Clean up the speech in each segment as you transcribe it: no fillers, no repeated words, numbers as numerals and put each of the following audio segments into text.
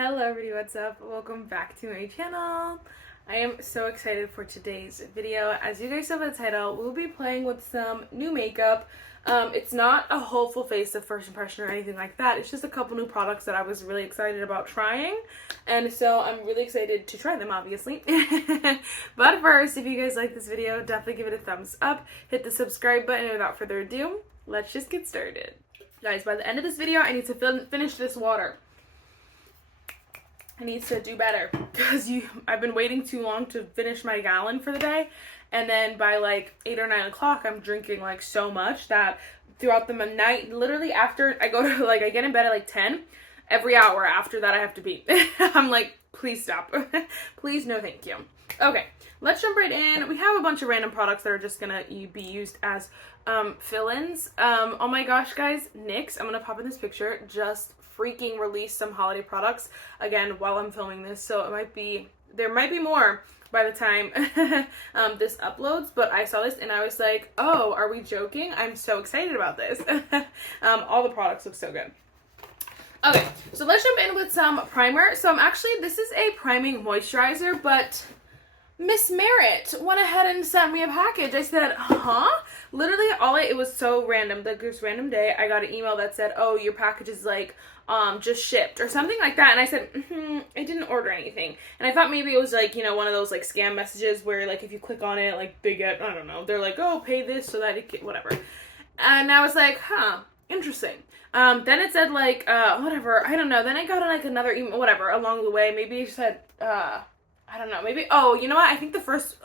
Hello everybody, what's up? Welcome back to my channel. I am so excited for today's video. As you guys saw by the title, we'll be playing with some new makeup. It's not a whole full face of first impression or anything like that. It's just a couple new products that I was really excited about trying. And so I'm really excited to try them, obviously. But first, if you guys like this video, definitely give it a thumbs up. Hit the subscribe button, and without further ado, let's just get started. Guys, by the end of this video, I need to finish this water. I need to do better because I've been waiting too long to finish my gallon for the day, and then by like 8 or 9 o'clock I'm drinking like so much that throughout the night, literally after I go to I get in bed at like 10, every hour after that I have to pee. I'm like, please stop. Please, no thank you. Okay, let's jump right in. We have a bunch of random products that are just gonna be used as fill-ins. Oh my gosh, guys, NYX, I'm gonna pop in this picture, just freaking released some holiday products again while I'm filming this, so there might be more by the time this uploads, but I saw this and I was like, oh, are we joking? I'm so excited about this. All the products look so good. Okay, so let's jump in with some primer. So this is a priming moisturizer, but Miss Merritt went ahead and sent me a package. I said, huh? Literally it was so random. This random day, I got an email that said, oh, your package is just shipped or something like that. And I said, I didn't order anything. And I thought maybe it was one of those scam messages where if you click on it, they get, I don't know, they're like, oh, pay this so that it get whatever. And I was like, huh, interesting. Then it said whatever, I don't know. Then I got another email, whatever, along the way. Maybe it said, I don't know, maybe, oh, you know what, I think the first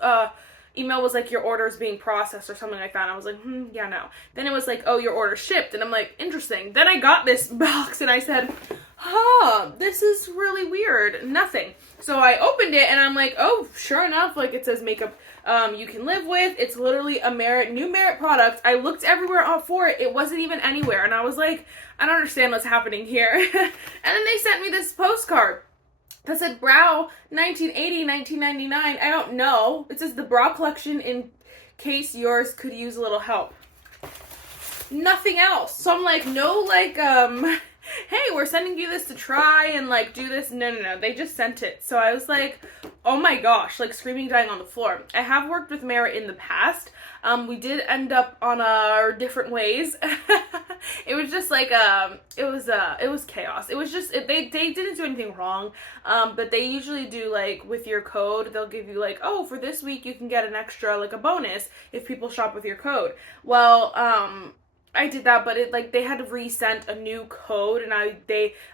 email was your order is being processed or something like that, and I was like, yeah, no. Then it was oh, your order shipped, and I'm like, interesting. Then I got this box, and I said, huh, this is really weird, nothing. So I opened it, and I'm like, oh, sure enough, it says makeup you can live with. It's literally a new Merit product. I looked everywhere for it. It wasn't even anywhere, and I was like, I don't understand what's happening here. And then they sent me this postcard that said Brow 1980, 1999. I don't know. It says the Brow collection in case yours could use a little help. Nothing else. So I'm like, no, hey, we're sending you this to try and do this. No. They just sent it. So I was like, oh my gosh, screaming, dying on the floor. I have worked with Merit in the past. We did end up on our different ways. It was just it was chaos. It was just, they didn't do anything wrong. But they usually do with your code, they'll give you oh, for this week you can get an extra, a bonus if people shop with your code. Well, I did that, but they had to resend a new code, and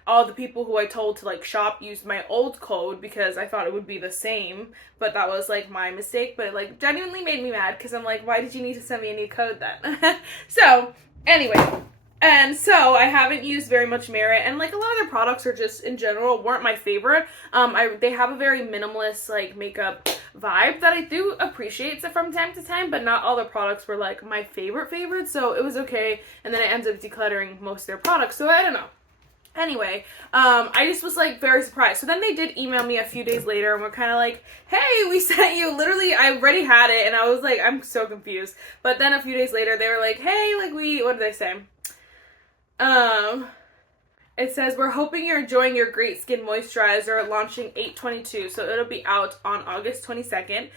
all the people who I told to shop used my old code because I thought it would be the same, but that was my mistake. But it genuinely made me mad because I'm like, why did you need to send me a new code then? So anyway, and so I haven't used very much Merit, and a lot of their products are just in general weren't my favorite. They have a very minimalist makeup vibe that I do appreciate from time to time, but not all the products were my favorite, so it was okay. And then I ended up decluttering most of their products, so I don't know. Anyway, I just was very surprised. So then they did email me a few days later and were kind of hey, we sent you, literally I already had it, and I was I'm so confused. But then a few days later they were hey, what did they say? It says, we're hoping you're enjoying your Great Skin Moisturizer, launching 8/22, so it'll be out on August 22nd.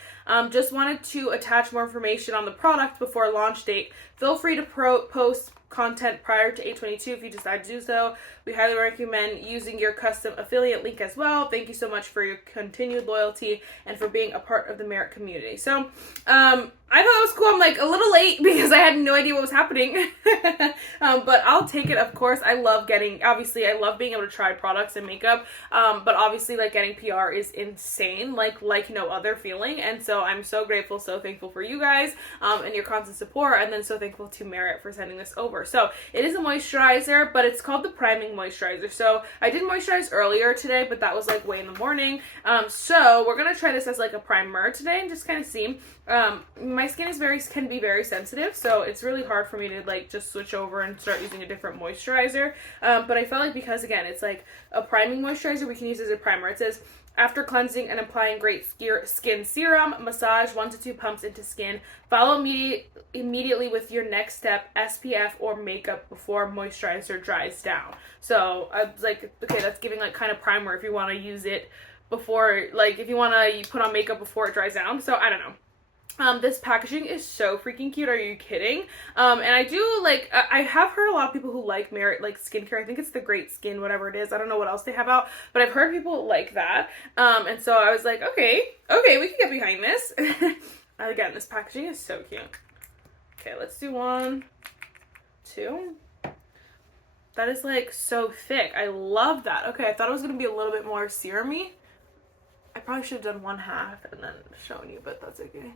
Just wanted to attach more information on the product before launch date. Feel free to post content prior to 8/22 if you decide to do so. We highly recommend using your custom affiliate link as well. Thank you so much for your continued loyalty and for being a part of the Merit community. So, I thought it was cool. I'm a little late because I had no idea what was happening. But I'll take it, of course. I love being able to try products and makeup. But obviously, getting PR is insane, like no other feeling. And so I'm so grateful, so thankful for you guys, and your constant support. And then so thankful to Merit for sending this over. So it is a moisturizer, but it's called the Priming Moisturizer. So I did moisturize earlier today, but that was way in the morning. So we're going to try this as a primer today and just kind of see. My skin can be very sensitive, so it's really hard for me to just switch over and start using a different moisturizer. But I felt because again, it's a priming moisturizer we can use as a primer. It says, after cleansing and applying great skin serum, massage 1 to 2 pumps into skin. Follow immediately with your next step, SPF or makeup before moisturizer dries down. So I was like, okay, that's giving like kind of primer if you want to use it before, like if you want to put on makeup before it dries down. So I don't know. This packaging is so freaking cute. Are you kidding? And I do like, I have heard a lot of people who like Merit, like skincare. I think it's the Great Skin, whatever it is. I don't know what else they have out, but I've heard people like that. And so I was like, okay, we can get behind this. Again, this packaging is so cute. Okay, let's do 1, 2. That is like so thick. I love that. Okay, I thought it was going to be a little bit more serumy. I probably should have done 1/2 and then shown you, but that's okay.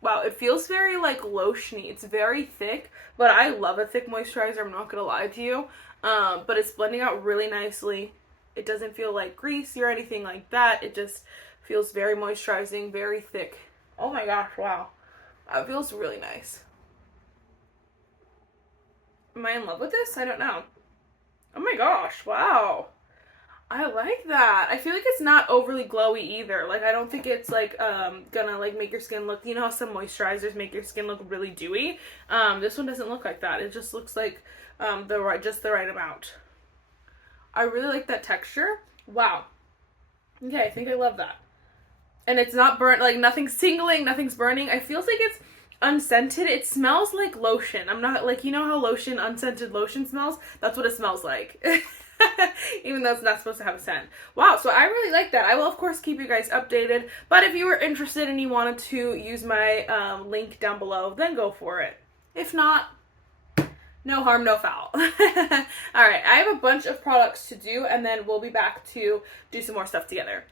Wow, it feels very like lotiony. It's very thick, but I love a thick moisturizer. I'm not gonna lie to you. But it's blending out really nicely. It doesn't feel like greasy or anything like that. It just feels very moisturizing, very thick. Oh my gosh, wow. It feels really nice. Am I in love with this? I don't know. Oh my gosh, wow. I like that. I feel like it's not overly glowy either. Like, I don't think it's like gonna like make your skin look, you know how some moisturizers make your skin look really dewy. This one doesn't look like that. It just looks like just the right amount. I really like that texture. Wow. Okay, I think I love that. And it's not burnt, like nothing's tingling, nothing's burning. I feels like it's unscented. It smells like lotion. I'm not like, you know how lotion, unscented lotion smells? That's what it smells like. Even though it's not supposed to have a scent. Wow, so I really like that. I will, of course, keep you guys updated. But if you were interested and you wanted to use my link down below, then go for it. If not, no harm, no foul. Alright, I have a bunch of products to do, and then we'll be back to do some more stuff together.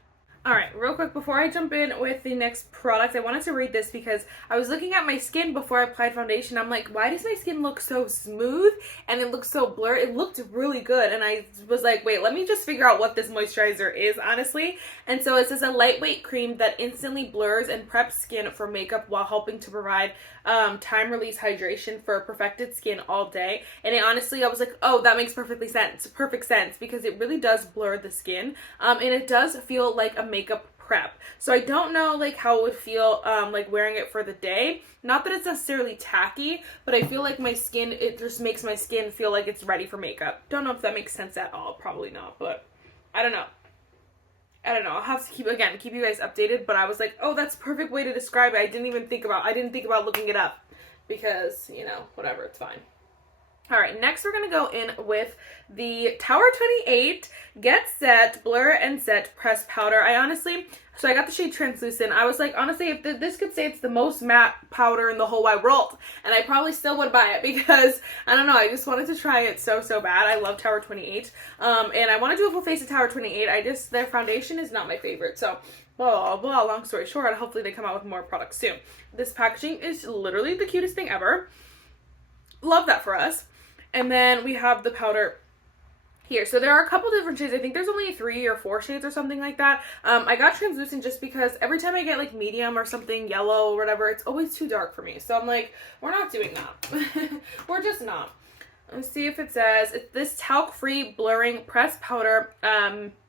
Alright, real quick, before I jump in with the next product, I wanted to read this because I was looking at my skin before I applied foundation. I'm like, why does my skin look so smooth and it looks so blurred? It looked really good, and I was like, wait, let me just figure out what this moisturizer is, honestly. And so it says a lightweight cream that instantly blurs and preps skin for makeup while helping to provide time-release hydration for perfected skin all day. And it honestly, I was like, oh, that makes perfect sense, because it really does blur the skin, and it does feel like a makeup prep. So I don't know like how it would feel like wearing it for the day. Not that it's necessarily tacky, but I feel like my skin, it just makes my skin feel like it's ready for makeup. Don't know if that makes sense at all. Probably not, but I don't know. I'll have to keep you guys updated, but I was like, oh, that's a perfect way to describe it. I didn't think about looking it up because, you know, whatever, it's fine. Alright, next we're going to go in with the Tower 28 Get Set Blur and Set Pressed Powder. So I got the shade Translucent. I was like, honestly, if this could say it's the most matte powder in the whole wide world, and I probably still would buy it because, I don't know, I just wanted to try it so bad. I love Tower 28. And I want to do a full face of Tower 28. Their foundation is not my favorite. So, blah, blah, blah, long story short, hopefully they come out with more products soon. This packaging is literally the cutest thing ever. Love that for us. And then we have the powder here. So there are a couple different shades. I think there's only 3 or 4 shades or something like that. I got Translucent just because every time I get like medium or something yellow or whatever, it's always too dark for me. So I'm like, we're not doing that. We're just not. Let's see if it says, this talc-free blurring pressed powder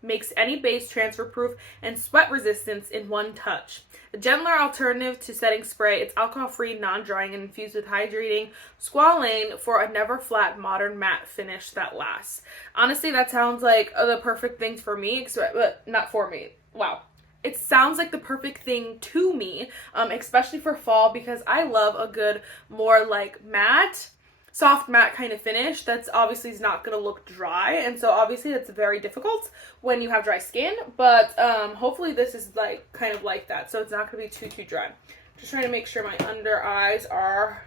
makes any base transfer-proof and sweat-resistance in one touch. A gentler alternative to setting spray, it's alcohol-free, non-drying, and infused with hydrating squalane for a never-flat, modern matte finish that lasts. Honestly, that sounds like the perfect thing for me, but not for me. Wow. It sounds like the perfect thing to me, especially for fall, because I love a good, more like matte, soft matte kind of finish that's obviously is not going to look dry, and so obviously that's very difficult when you have dry skin, but hopefully this is like kind of like that, so it's not going to be too dry. Just trying to make sure my under eyes are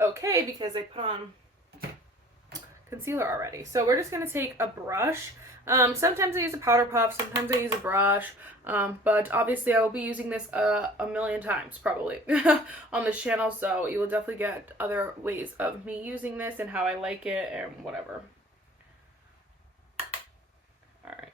okay because I put on concealer already. So we're just going to take a brush. Sometimes I use a powder puff, sometimes I use a brush, but obviously I will be using this a million times probably on this channel, so you will definitely get other ways of me using this and how I like it and whatever. Alright.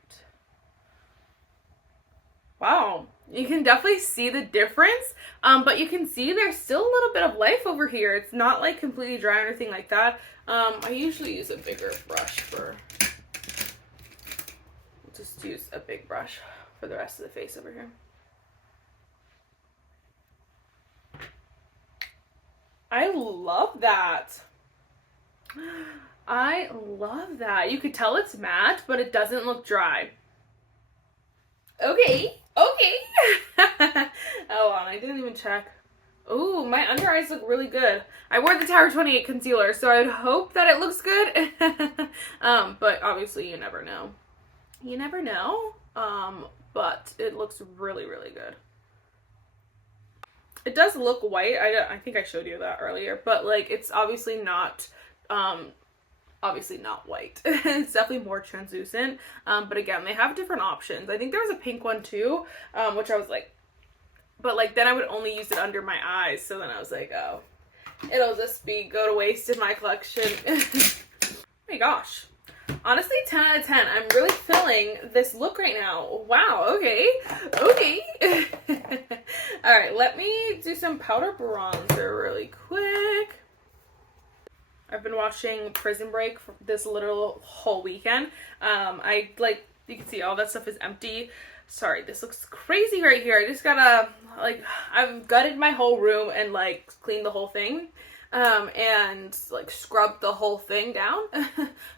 Wow, you can definitely see the difference, but you can see there's still a little bit of life over here. It's not like completely dry or anything like that. I usually use a bigger brush for... Just use a big brush for the rest of the face over here. I love that. I love that. You could tell it's matte, but it doesn't look dry. Okay, okay. Oh, I didn't even check. Ooh, my under eyes look really good. I wore the Tower 28 concealer, so I'd hope that it looks good. But obviously you never know. You never know. But it looks really, really good. It does look white. I think I showed you that earlier, but like it's obviously not white. It's definitely more translucent. But again, they have different options. I think there was a pink one too, which I was like, but like then I would only use it under my eyes. So then I was like, oh, it'll just go to waste in my collection. Oh my gosh. Honestly, 10 out of 10. I'm really feeling this look right now. Wow, okay. Okay. Alright, let me do some powder bronzer really quick. I've been watching Prison Break for this literal whole weekend. You can see all that stuff is empty. Sorry, this looks crazy right here. I just gotta, I've gutted my whole room and, cleaned the whole thing. And scrubbed the whole thing down.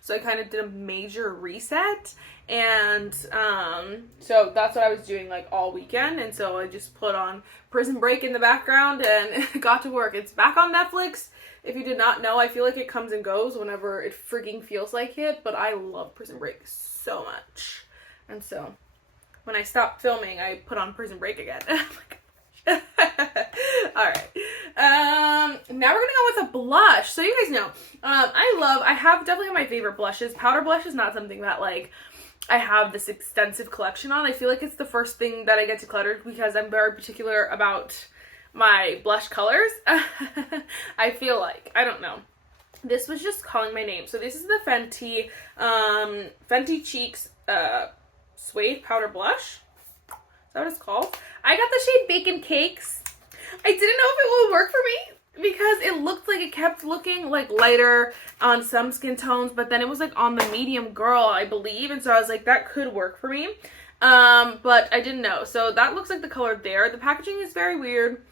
So I kind of did a major reset, and so that's what I was doing all weekend. And so I just put on Prison Break in the background and got to work. It's back on Netflix. If you did not know, I feel like it comes and goes whenever it freaking feels like it, but I love Prison Break so much. And so when I stopped filming, I put on Prison Break again. Alright. Now we're gonna go with a blush. So you guys know, I definitely have my favorite blushes. Powder blush is not something that I have this extensive collection on. I feel like it's the first thing that I get decluttered because I'm very particular about my blush colors. I feel like, I don't know. This was just calling my name. So this is the Fenty Cheeks Suede Powder Blush. Is that what it's called? I got the shade Bakin Cakes. I didn't know if it would work for me because it looked like it kept looking lighter on some skin tones, but then it was on the medium girl, I believe, and so I was like, that could work for me. But I didn't know. So that looks like the color there. The packaging is very weird.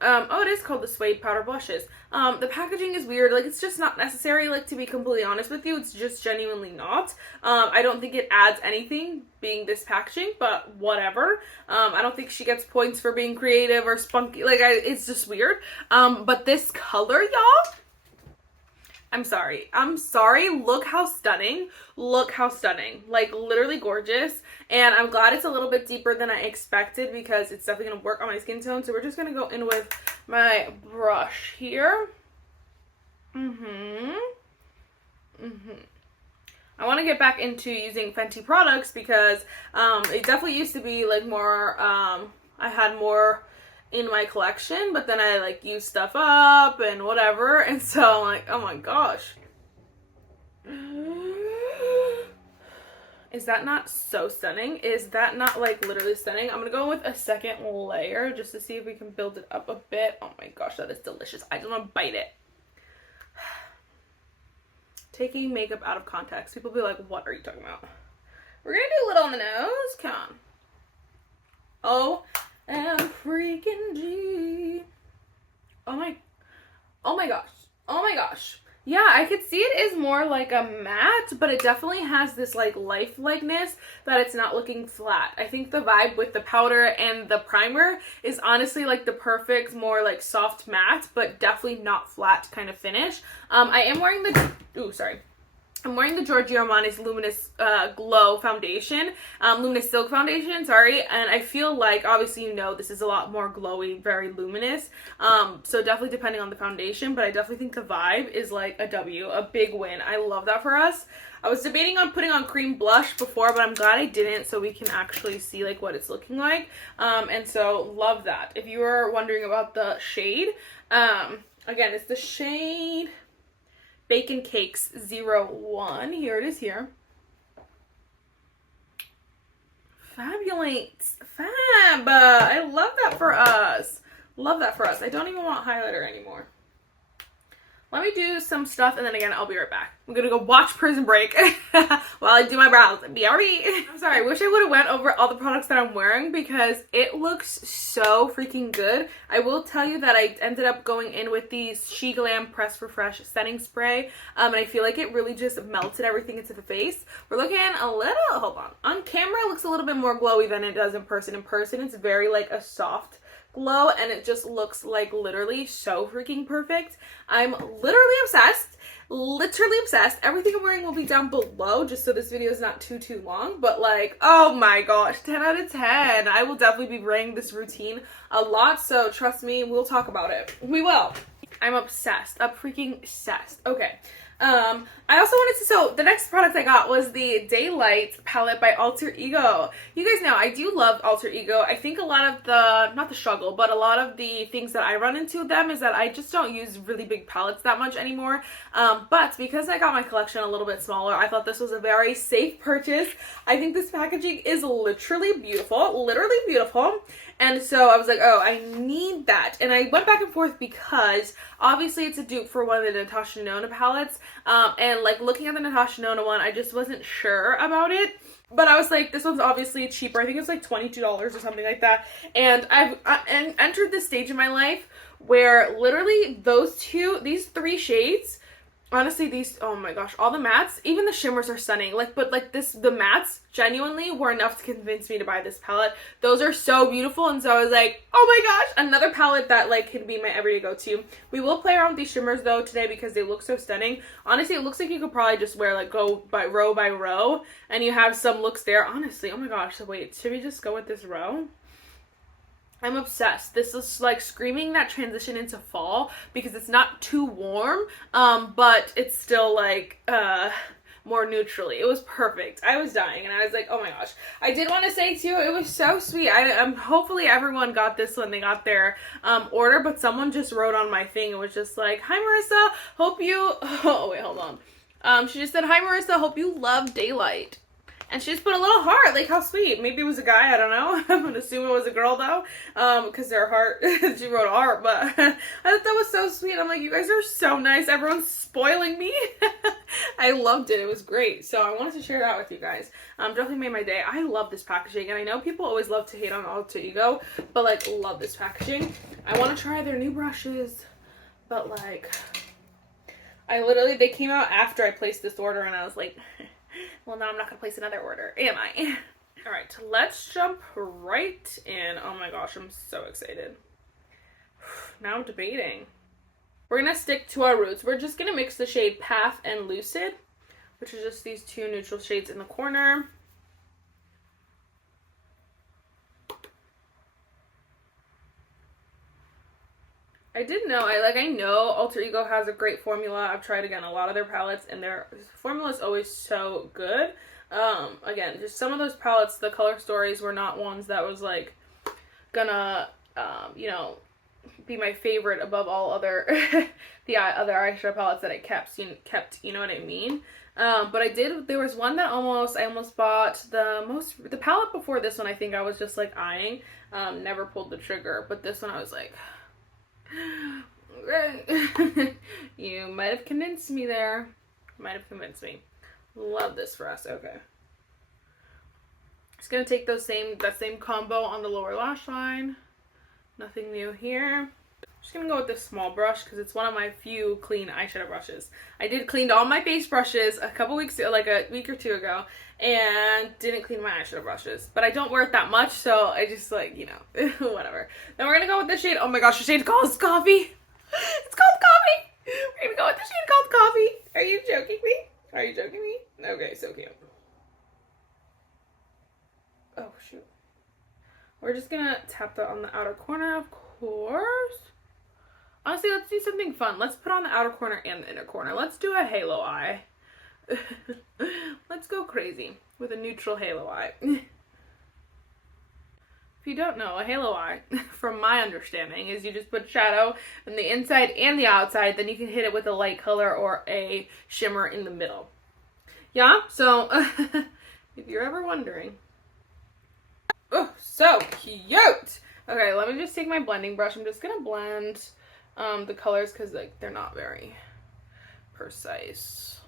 Oh, it is called the Suede Powder Blushes. The packaging is weird. It's just not necessary, to be completely honest with you. It's just genuinely not. I don't think it adds anything being this packaging, but whatever. I don't think she gets points for being creative or spunky. It's just weird. But this color, y'all, I'm sorry. Look how stunning. Look how stunning. Literally gorgeous. And I'm glad it's a little bit deeper than I expected because it's definitely going to work on my skin tone. So we're just going to go in with my brush here. I want to get back into using Fenty products because it definitely used to be more, I had more in my collection, but then I used stuff up and whatever, and so I'm oh my gosh. Is that not so stunning? Is that not literally stunning? I'm gonna go with a second layer just to see if we can build it up a bit. Oh my gosh, that is delicious. I just want to bite it. Taking makeup out of context. People be like, what are you talking about? We're gonna do a little on the nose. Come on. Oh, and freaking G. Oh my gosh. Oh my gosh. Yeah, I could see it is more like a matte, but it definitely has this lifelikeness that it's not looking flat. I think the vibe with the powder and the primer is honestly the perfect, more soft matte, but definitely not flat kind of finish. I am wearing I'm wearing the Giorgio Armani's Luminous Glow Foundation, Luminous Silk Foundation, sorry, and I feel obviously this is a lot more glowy, very luminous, so definitely depending on the foundation, but I definitely think the vibe is a W, a big win. I love that for us. I was debating on putting on cream blush before, but I'm glad I didn't so we can actually see what it's looking like, and so love that. If you were wondering about the shade, again, it's the shade Bakin Cakes 01. Here it is here. Fabulous. Fab. I love that for us. Love that for us. I don't even want highlighter anymore. let me do some stuff, and then again, I'll be right back. I'm gonna go watch Prison Break while I do my brows. BRB. I'm sorry, I wish I would have went over all the products that I'm wearing because it looks so freaking good. I will tell you that I ended up going in with the She Glam Press for Fresh setting spray, and I feel like it really just melted everything into the face. We're looking a little, hold on camera it looks a little bit more glowy than it does in person. In person, it's very like a soft glow, and it just looks like literally so freaking perfect. I'm literally obsessed. Literally obsessed. Everything I'm wearing will be down below just so this video is not too long, but like, oh my gosh, 10 out of 10. I will definitely be wearing this routine a lot, so trust me, we'll talk about it. We will. I'm obsessed. I'm freaking obsessed. Okay. I also wanted to, so the next product I got was the Daylight palette by Alter Ego. You guys know I do love Alter Ego. I think a lot of the, not the struggle, but a lot of the things that I run into with them is that I just don't use really big palettes that much anymore. But because I got my collection a little bit smaller, I thought this was a very safe purchase. I think this packaging is literally beautiful, and so I was like, oh, I need that. And I went back and forth because obviously it's a dupe for one of the Natasha Denona palettes. And like looking at the Natasha Denona one, I just wasn't sure about it. But I was like, this one's obviously cheaper. I think it's like $22 or something like that. And I've entered this stage in my life where literally these three shades, honestly, these, oh my gosh, all the mattes, even the shimmers are stunning. Like, but like the mattes genuinely were enough to convince me to buy this palette. Those are so beautiful, and so I was like, oh my gosh, another palette that like can be my everyday go-to. We will play around with these shimmers though today because they look so stunning. Honestly, it looks like you could probably just wear like go by row, and you have some looks there. Honestly, oh my gosh, so wait, should we just go with this row? I'm obsessed. This is like screaming that transition into fall because it's not too warm, but it's still like more neutrally. It was perfect. I was dying, and I was like, oh my gosh. I did want to say too, it was so sweet. Hopefully everyone got this when they got their order, but someone just wrote on my thing. It was just like, hi Marissa, hope you, oh wait, hold on. She just said, hi Marissa, hope you love Daylight. And she just put a little heart, like how sweet. Maybe it was a guy, I don't know. I'm gonna assume it was a girl though, because their heart, she wrote a heart, but I thought that was so sweet. I'm like, you guys are so nice. Everyone's spoiling me. I loved it. It was great. So I wanted to share that with you guys. Definitely made my day. I love this packaging, and I know people always love to hate on Alter Ego, but like, love this packaging. I want to try their new brushes, but like, they came out after I placed this order, and I was like, well, now I'm not going to place another order, am I? All right, let's jump right in. Oh my gosh, I'm so excited. Now I'm debating. We're going to stick to our roots. We're just going to mix the shade Path and Lucid, which is just these two neutral shades in the corner. I know Alter Ego has a great formula. I've tried again a lot of their palettes, and their formula is always so good. Again, just some of those palettes, the color stories were not ones that was like gonna you know, be my favorite above all other the other eyeshadow palettes that I kept, you know what I mean? But there was one that I almost bought the palette before this one. I think I was just like eyeing, never pulled the trigger, but this one I was like, you might have convinced me there. Might have convinced me. Love this for us. Okay. Just gonna take that same combo on the lower lash line. Nothing new here. Just gonna go with this small brush because it's one of my few clean eyeshadow brushes. I did clean all my base brushes a couple weeks ago, like a week or two ago, and didn't clean my eyeshadow brushes. But I don't wear it that much, so I just like, you know, whatever. Then we're gonna go with the shade, oh my gosh, the shade called Coffee. It's called Coffee. We're gonna go with the shade called Coffee. Are you joking me? Are you joking me? Okay, so cute. Oh shoot. We're just gonna tap that on the outer corner, of course. Honestly, let's do something fun. Let's put on the outer corner and the inner corner. Let's do a halo eye. Let's go crazy with a neutral halo eye. If you don't know, a halo eye, from my understanding, is you just put shadow on the inside and the outside, then you can hit it with a light color or a shimmer in the middle. Yeah, so if you're ever wondering. Oh, so cute! Okay, let me just take my blending brush. I'm just gonna blend the colors because like they're not very precise.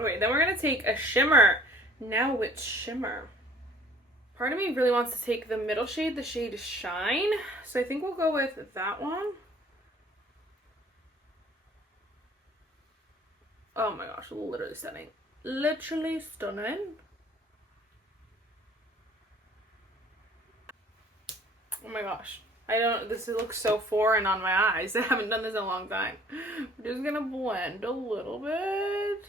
Okay, then we're gonna take a shimmer. Now which shimmer? Part of me really wants to take the middle shade, the shade Shine. So I think we'll go with that one. Oh my gosh, literally stunning. Literally stunning. Oh my gosh. This looks so foreign on my eyes. I haven't done this in a long time. We're just gonna blend a little bit.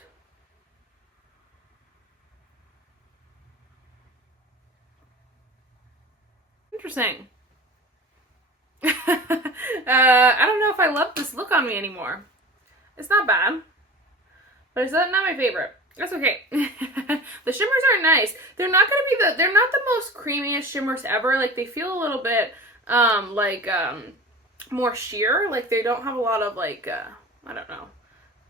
Interesting. I don't know if I love this look on me anymore. It's not bad, but it's not my favorite. That's okay. The shimmers are nice. They're not the most creamiest shimmers ever. Like, they feel a little bit more sheer. Like, they don't have a lot of I don't know,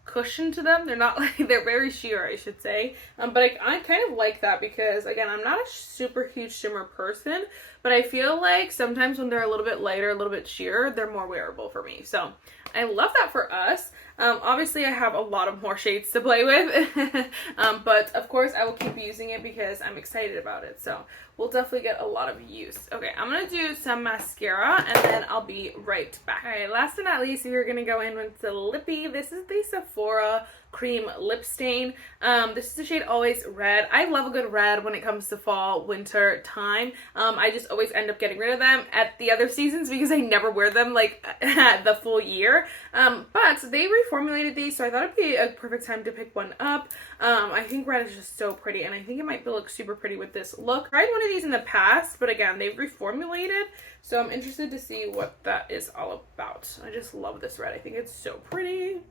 cushion to them. They're not they're very sheer, I should say. But I kind of like that because, again, I'm not a super huge shimmer person, but I feel like sometimes when they're a little bit lighter, a little bit sheer, they're more wearable for me. So I love that for us. Obviously I have a lot of more shades to play with, but of course I will keep using it because I'm excited about it. So we'll definitely get a lot of use. Okay, I'm gonna do some mascara and then I'll be right back. All right, last but not least, we're gonna go in with the lippy. This is the Sephora cream lip stain. This is the shade Always Red. I love a good red when it comes to fall, winter time. I just always end up getting rid of them at the other seasons because I never wear them like the full year. But they reformulated these, so I thought it'd be a perfect time to pick one up. I think red is just so pretty, and I think it might look super pretty with this look. I tried one of these in the past, but again, they've reformulated, so I'm interested to see what that is all about. I just love this red. I think it's so pretty.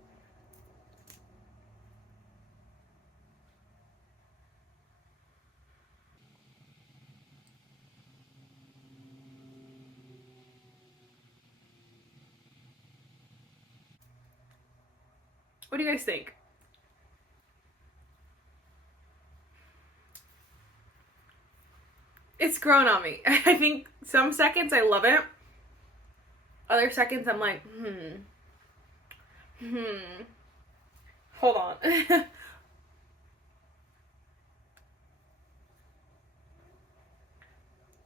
What do you guys think? It's grown on me. I think some seconds I love it. Other seconds I'm like, hold on.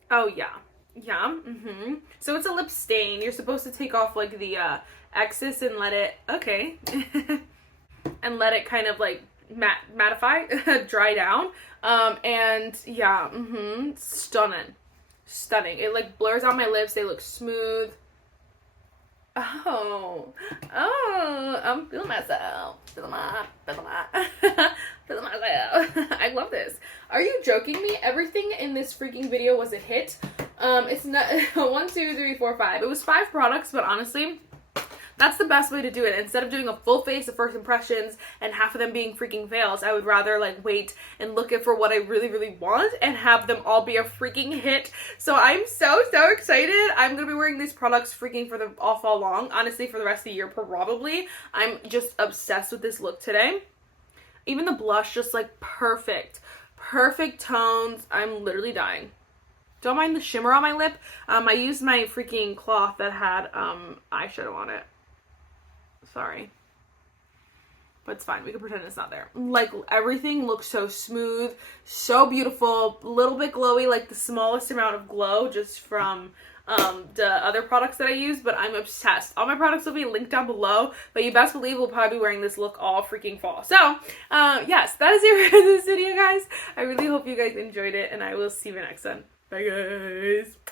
Oh yeah. Yeah. So it's a lip stain. You're supposed to take off like the excess and let it, okay. And let it kind of like mattify, dry down. And yeah, stunning. It like blurs out my lips. They look smooth. Oh, I'm feeling myself. Feeling myself. I love this. Are you joking me? Everything in this freaking video was a hit. It's not 1, 2, 3, 4, 5. It was 5 products, but honestly, that's the best way to do it. Instead of doing a full face of first impressions and half of them being freaking fails, I would rather like wait and look at for what I really, really want and have them all be a freaking hit. So I'm so excited. I'm going to be wearing these products freaking for all fall long. Honestly, for the rest of the year, probably. I'm just obsessed with this look today. Even the blush, just like perfect. Perfect tones. I'm literally dying. Don't mind the shimmer on my lip. I used my freaking cloth that had eyeshadow on it. Sorry. But it's fine. We can pretend it's not there. Like, everything looks so smooth, so beautiful, a little bit glowy, like the smallest amount of glow just from the other products that I use, but I'm obsessed. All my products will be linked down below, but you best believe we'll probably be wearing this look all freaking fall. So, yes, that is it for this video, guys. I really hope you guys enjoyed it, and I will see you next time. Bye, guys.